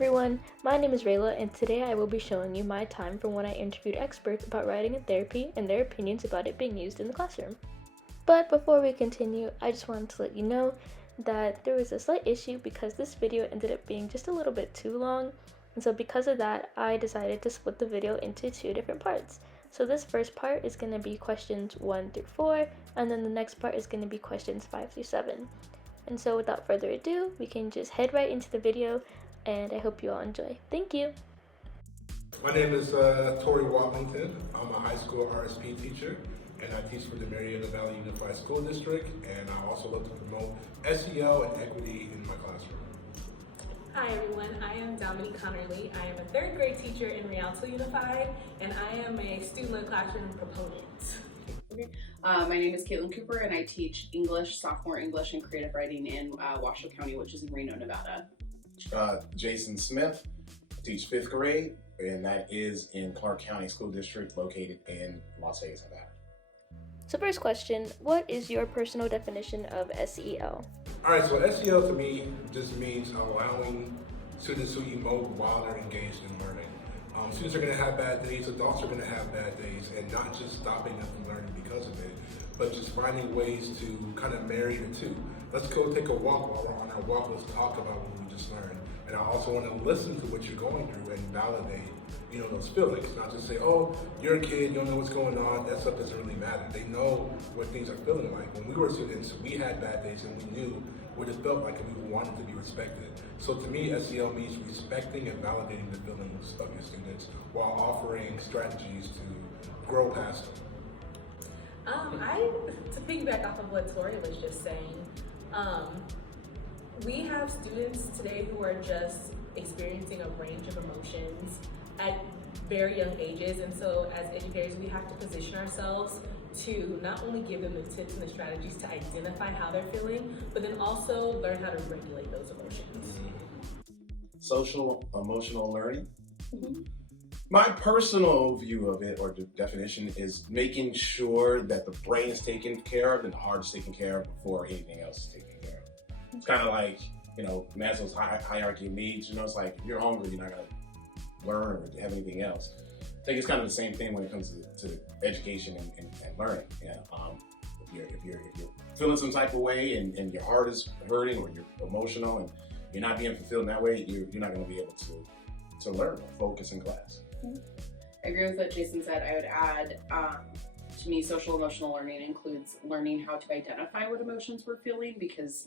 everyone, my name is Rayla, and today I will be showing you my time from when I interviewed experts about writing in therapy and their opinions about it being used in the classroom. But before we continue, I just wanted to let you know that there was a slight issue because this video ended up being just a little bit too long, and so because of that, I decided to split the video into two different parts. So this first part is going to be questions 1 through 4, and then the next part is going to be questions 5 through 7. And so without further ado, we can just head right into the video, and I hope you all enjoy. Thank you! My name is Tori Watlington. I'm a high school RSP teacher, and I teach for the Marietta Valley Unified School District, and I also look to promote SEL and equity in my classroom. Hi everyone, I am Dominique Connerly. I am a third grade teacher in Rialto Unified, and I am a student-led classroom proponent. Okay. My name is Caitlin Cooper, and I teach English, sophomore English, and creative writing in Washoe County, which is in Reno, Nevada. Jason Smith, I teach 5th grade, and that is in Clark County School District, located in Las Vegas, Nevada. So first question, what is your personal definition of SEL? Alright, so SEL to me just means allowing students to emote while they're engaged in learning. Students are going to have bad days, adults are going to have bad days, and not just stopping them from learning because of it, but just finding ways to kind of marry the two. Let's go take a walk. While we're on our walk, let's talk about what we just learned. And I also want to listen to what you're going through and validate, those feelings. Not just say, oh, you're a kid, you don't know what's going on, that stuff doesn't really matter. They know what things are feeling like. When we were students, we had bad days and we knew what it felt like and we wanted to be respected. So to me, SEL means respecting and validating the feelings of your students while offering strategies to grow past them. To piggyback off of what Tori was just saying, we have students today who are just experiencing a range of emotions at very young ages, and so as educators we have to position ourselves to not only give them the tips and the strategies to identify how they're feeling, but then also learn how to regulate those emotions. Social emotional learning. Mm-hmm. My personal view of it, or the definition, is making sure that the brain is taken care of and the heart is taken care of before anything else is taken care of. It's kind of like, Maslow's hierarchy of needs. It's like if you're hungry, you're not going to learn or have anything else. I think it's kind of the same thing when it comes to education and learning. If you're feeling some type of way and your heart is hurting or you're emotional and you're not being fulfilled in that way, you're not going to be able to learn or focus in class. I agree with what Jason said. I would add, to me, social emotional learning includes learning how to identify what emotions we're feeling, because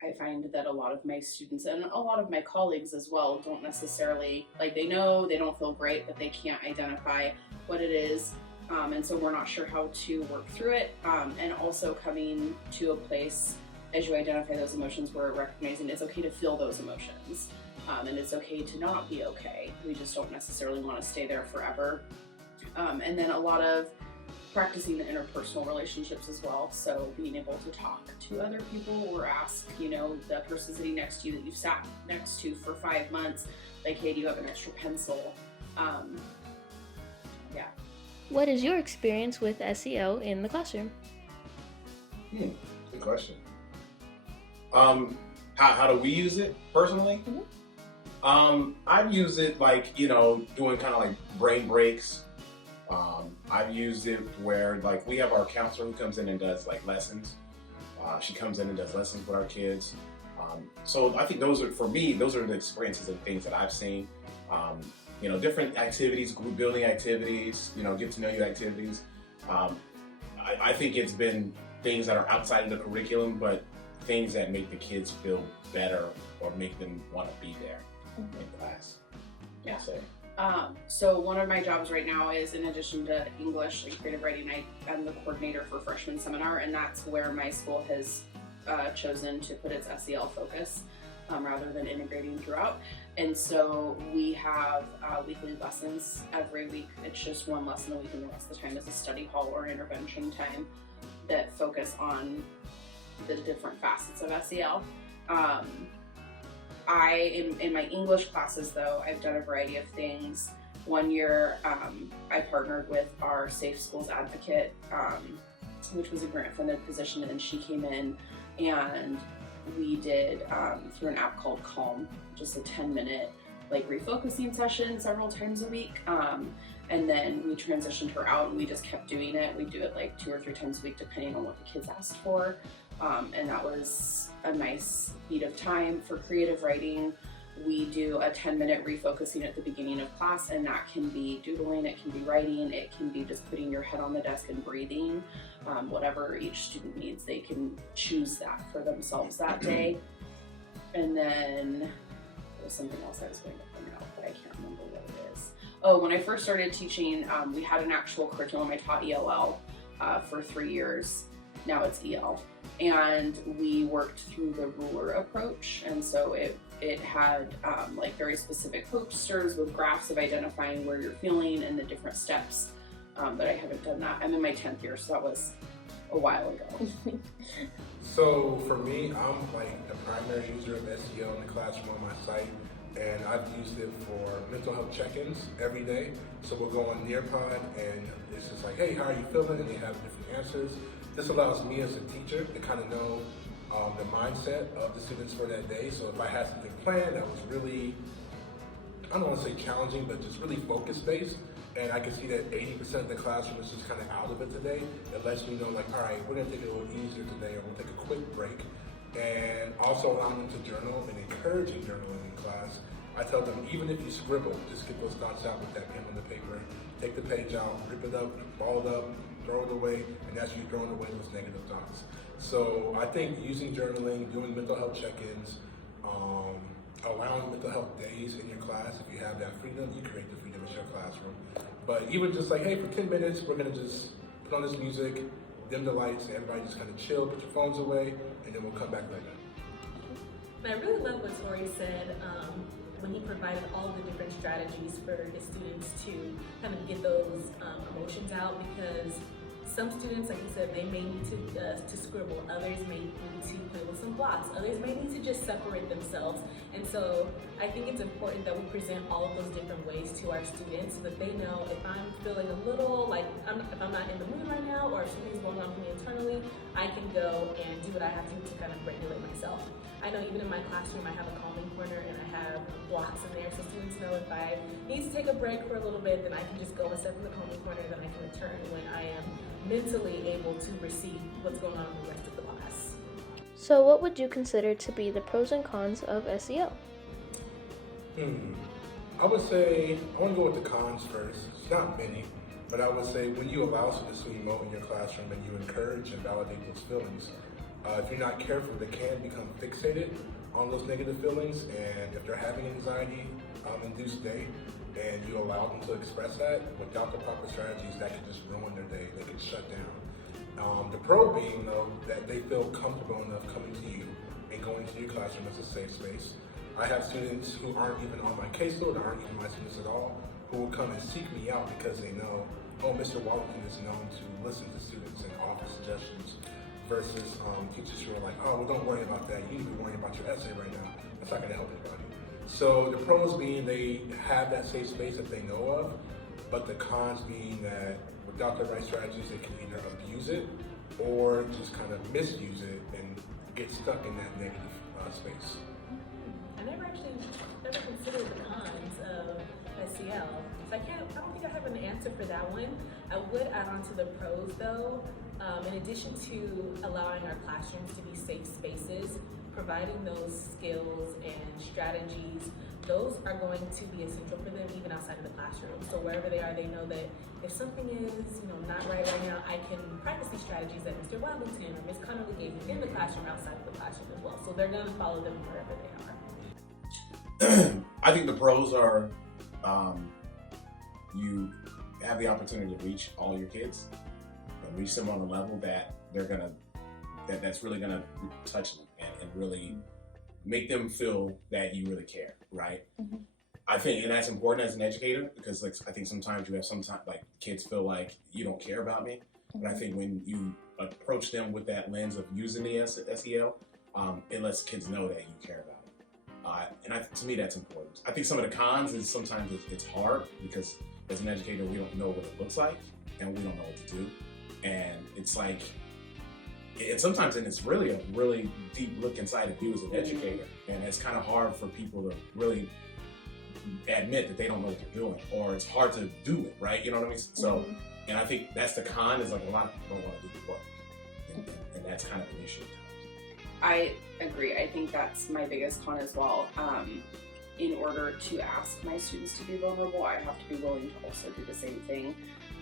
I find that a lot of my students and a lot of my colleagues as well don't necessarily, they know they don't feel great, but they can't identify what it is. And so we're not sure how to work through it. And also coming to a place as you identify those emotions where recognizing it's okay to feel those emotions. And it's okay to not be okay. We just don't necessarily want to stay there forever. And then a lot of practicing the interpersonal relationships as well. So being able to talk to other people or ask, the person sitting next to you that you've sat next to for 5 months, hey, do you have an extra pencil? Yeah. What is your experience with SEL in the classroom? Good question. How do we use it personally? Mm-hmm. I've used it doing kind of brain breaks. I've used it where we have our counselor who comes in and does lessons. She comes in and does lessons with our kids. So I think those are the experiences and things that I've seen. Different activities, group building activities, get to know you activities. I think it's been things that are outside of the curriculum, but things that make the kids feel better or make them want to be there in class. Yeah. So one of my jobs right now is, in addition to English and creative writing, I'm the coordinator for freshman seminar, and that's where my school has chosen to put its SEL focus rather than integrating throughout. And so we have weekly lessons every week. It's just one lesson a week, and the rest of the time is a study hall or intervention time that focus on the different facets of SEL. In my English classes though, I've done a variety of things. One year, I partnered with our Safe Schools Advocate, which was a grant-funded position, and she came in and we did, through an app called Calm, just a 10-minute like refocusing session several times a week. And then we transitioned her out and we just kept doing it. We do it like 2 or 3 times a week depending on what the kids asked for. And that was a nice beat of time. For creative writing, we do a 10-minute refocusing at the beginning of class, and that can be doodling, it can be writing, it can be just putting your head on the desk and breathing. Whatever each student needs, they can choose that for themselves that day. And then there was something else I was going to point out, but I can't remember what it is. Oh, when I first started teaching, we had an actual curriculum. I taught ELL for 3 years. Now it's EL. And we worked through the ruler approach. And so it had like very specific posters with graphs of identifying where you're feeling and the different steps. But I haven't done that. I'm in my 10th year, so that was a while ago. So for me, I'm like the primary user of SEL in the classroom on my site, and I've used it for mental health check-ins every day. So we'll go on Nearpod, and it's just like, hey, how are you feeling? And they have different answers. This allows me as a teacher to kind of know the mindset of the students for that day. So if I had something planned that was really, I don't want to say challenging, but just really focus-based, and I can see that 80% of the classroom is just kind of out of it today, it lets me know, like, all right, we're going to take it a little easier today, or we'll take a quick break. And also allowing them to journal and encouraging journaling in class. I tell them, even if you scribble, just get those thoughts out with that pen on the paper, take the page out, rip it up, ball it up, throw it away, and that's you throwing away those negative thoughts. So I think using journaling, doing mental health check-ins, allowing mental health days in your class, if you have that freedom, you create the freedom in your classroom. But even just like, hey, for 10 minutes, we're gonna just put on this music, dim the lights, and everybody just kind of chill, put your phones away, and then we'll come back later. And I really love what Tori said when he provided all the different strategies for his students to kind of get those emotions out, because some students, like you said, they may need to scribble, others may need to play with some blocks, others may need to just separate themselves. And so I think it's important that we present all of those different ways to our students so that they know if I'm feeling a little like, if I'm not in the mood right now, or if something's going on for me internally, I can go and do what I have to kind of regulate myself. I know even in my classroom, I have a calming corner and I have blocks in there, so students know if I need to take a break for a little bit, then I can just go and step in the calming corner, then I can return when I am mentally able to receive what's going on in the rest of the class. So what would you consider to be the pros and cons of SEL? I would say, I want to go with the cons first. It's not many, but I would say when you allow students to emote in your classroom and you encourage and validate those feelings, if you're not careful, they can become fixated on those negative feelings, and if they're having anxiety induced day and you allow them to express that without the proper strategies, that can just ruin their day. They can shut down. The pro being, though, that they feel comfortable enough coming to you and going to your classroom as a safe space. I have students who aren't even on my caseload, aren't even my students at all, who will come and seek me out because they know, oh, Mr. Wallington is known to listen to students and offer suggestions, versus teachers who are like, oh, well, don't worry about that. You need to be worrying about your essay right now. That's not going to help anybody. So the pros being they have that safe space that they know of, but the cons being that without the right strategies, they can either abuse it or just kind of misuse it and get stuck in that negative space. I never considered the cons of SEL. So I don't think I have an answer for that one. I would add on to the pros though. In addition to allowing our classrooms to be safe spaces, providing those skills and strategies, those are going to be essential for them even outside of the classroom. So wherever they are, they know that if something is not right now, I can practice these strategies that Mr. Wellington or Ms. Connolly gave me in the classroom, outside of the classroom as well. So they're going to follow them wherever they are. I think the pros are you have the opportunity to reach all your kids and reach them on a level that that's really gonna touch them and really make them feel that you really care, right? Mm-hmm. I think, and that's important as an educator, because I think sometimes you have kids feel like you don't care about me. Mm-hmm. But I think when you approach them with that lens of using the SEL, it lets kids know that you care about it. To me, that's important. I think some of the cons is sometimes it's hard because as an educator, we don't know what it looks like and we don't know what to do. And it's like, sometimes it's really a really deep look inside of you as an educator. And it's kind of hard for people to really admit that they don't know what they're doing, or it's hard to do it, right? You know what I mean? So, and I think that's the con, is like a lot of people don't want to do the work, and that's kind of an issue. I agree. I think that's my biggest con as well. In order to ask my students to be vulnerable, I have to be willing to also do the same thing.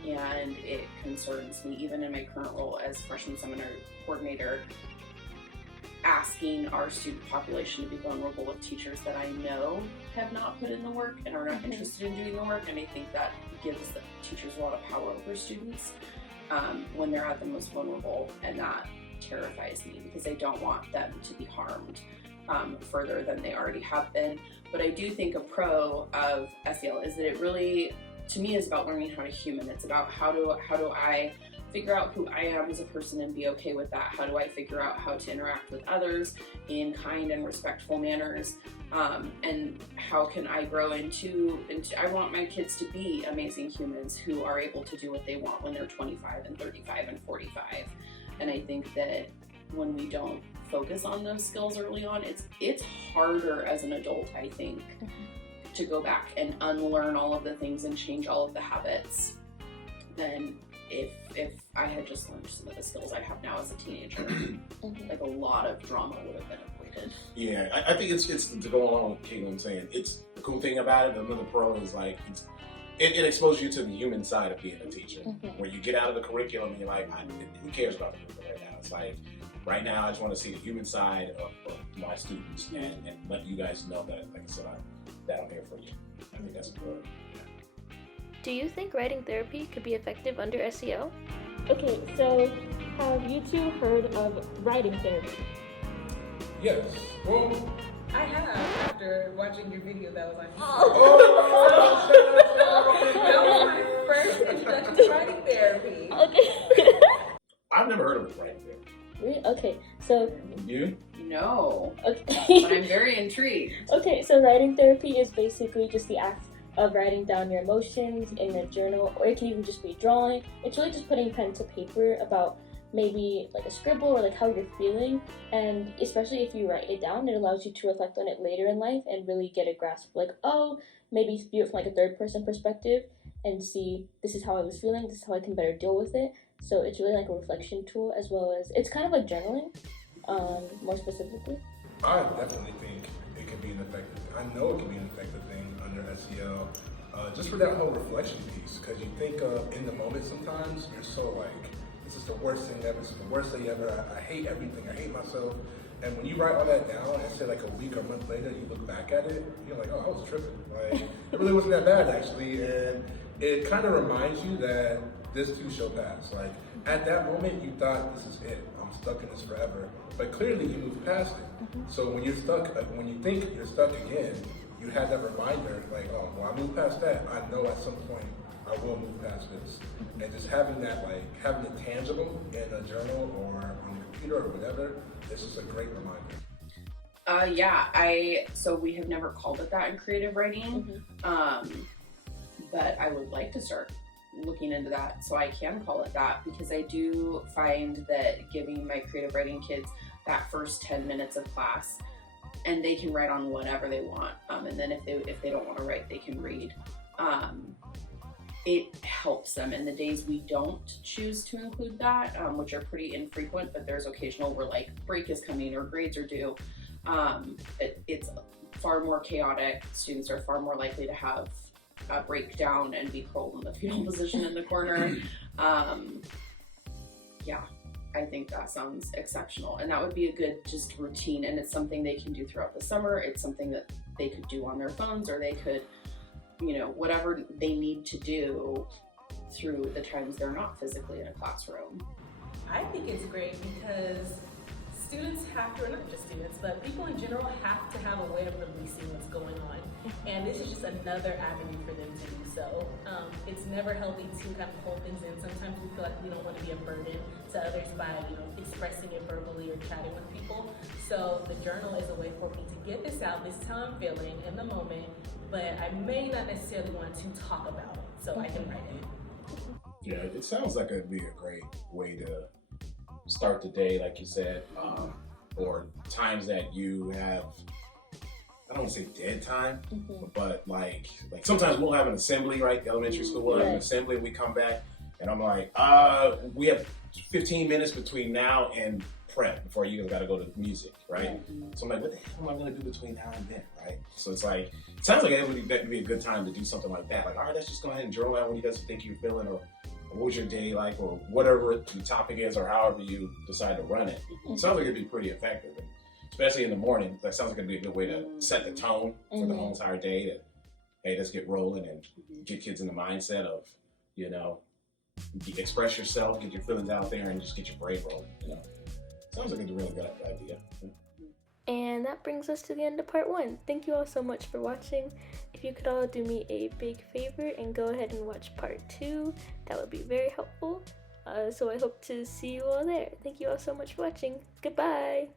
And it concerns me, even in my current role as freshman seminar coordinator, asking our student population to be vulnerable with teachers that I know have not put in the work and are not interested in doing the work. And I think that gives the teachers a lot of power over students when they're at the most vulnerable, and that terrifies me because I don't want them to be harmed further than they already have been. But I do think a pro of SEL is that it really, to me, is about learning how to human. It's about how do I figure out who I am as a person and be okay with that? How do I figure out how to interact with others in kind and respectful manners? And how can I grow into I want my kids to be amazing humans who are able to do what they want when they're 25 and 35 and 45. And I think that when we don't focus on those skills early on, it's harder as an adult, I think, to go back and unlearn all of the things and change all of the habits than if I had just learned some of the skills I have now as a teenager. Like, a lot of drama would have been avoided. Yeah, I think it's to go along with Caitlin saying, it's the cool thing about it. Another pro is like it exposes you to the human side of being a teacher, where you get out of the curriculum and you're like, who cares about the curriculum right now? It's like, right now I just want to see the human side of my students and let you guys know that, like I said, that I'm here for you. I think that's important. Do you think writing therapy could be effective under SEL? Okay, so have you two heard of writing therapy? Yes. Well, I have, after watching your video that was like, that was my first introduction to writing therapy. Okay. I've never heard of it writing therapy. Really? Okay, so... You? No. Okay. But I'm very intrigued. Okay, so writing therapy is basically just the act of writing down your emotions in a journal, or it can even just be drawing. It's really just putting pen to paper about maybe like a scribble or like how you're feeling, and especially if you write it down, it allows you to reflect on it later in life and really get a grasp of like, oh, maybe view it from like a third person perspective and see, this is how I was feeling, this is how I can better deal with it. So it's really like a reflection tool, as well as it's kind of like journaling, more specifically. I definitely think it can be an effective, I know it can be an effective thing under SEL, just for that whole reflection piece, because you think in the moment sometimes, you're so like, this is the worst thing ever, this is the worst thing ever, I hate everything, I hate myself. And when you write all that down, and say like a week or a month later, you look back at it, you're like, oh, I was tripping. Like, it really wasn't that bad actually. And it kind of reminds you that this too shall pass. Like, at that moment, you thought, this is it, I'm stuck in this forever. But clearly you moved past it. So when you're stuck, like when you think you're stuck again, you have that reminder, like, oh, well, I moved past that. I know at some point I will move past this. And just having that, like, having it tangible in a journal or on your computer or whatever, this is a great reminder. So we have never called it that in creative writing, but I would like to start looking into that so I can call it that, because I do find that giving my creative writing kids that first 10 minutes of class, and they can write on whatever they want, and then if they don't want to write, they can read. It helps them. And the days we don't choose to include that, which are pretty infrequent, but there's occasional where like break is coming or grades are due, it's far more chaotic. Students are far more likely to have a breakdown and be curled in the fetal position in the corner. I think that sounds exceptional, and that would be a good just routine, and it's something they can do throughout the summer. It's something that they could do on their phones, or they could, whatever they need to do through the times they're not physically in a classroom. I think it's great because students have to, or not just students, but people in general have to have a way of releasing what's going on. And this is just another avenue for them to do so. It's never healthy to kind of hold things in. Sometimes we feel like we don't want to be a burden to others by, expressing it verbally or chatting with people. So the journal is a way for me to get this out. This is how I'm feeling in the moment, but I may not necessarily want to talk about it, so I can write it. Yeah, it sounds like it'd be a great way to start the day, like you said, or times that you have I don't want to say dead time, but like sometimes we'll have an assembly, right? The elementary school will have an assembly. We come back, and I'm like, we have 15 minutes between now and prep before you got to go to music, right? So I'm like, what the hell am I going to do between now and then, right? So it's like, it sounds like that would be a good time to do something like that. Like, all right, let's just go ahead and journal out what you guys think you're feeling, or what was your day like, or whatever the topic is, or however you decide to run it. It sounds like it'd be pretty effective, and especially in the morning. That sounds like it'd be a good way to set the tone for the whole entire day. That, hey, let's get rolling and get kids in the mindset of, you know, express yourself, get your feelings out there, and just get your brain rolling. You know, sounds like it's a really good idea. And that brings us to the end of part 1. Thank you all so much for watching. If you could all do me a big favor and go ahead and watch part 2, that would be very helpful. So I hope to see you all there. Thank you all so much for watching. Goodbye!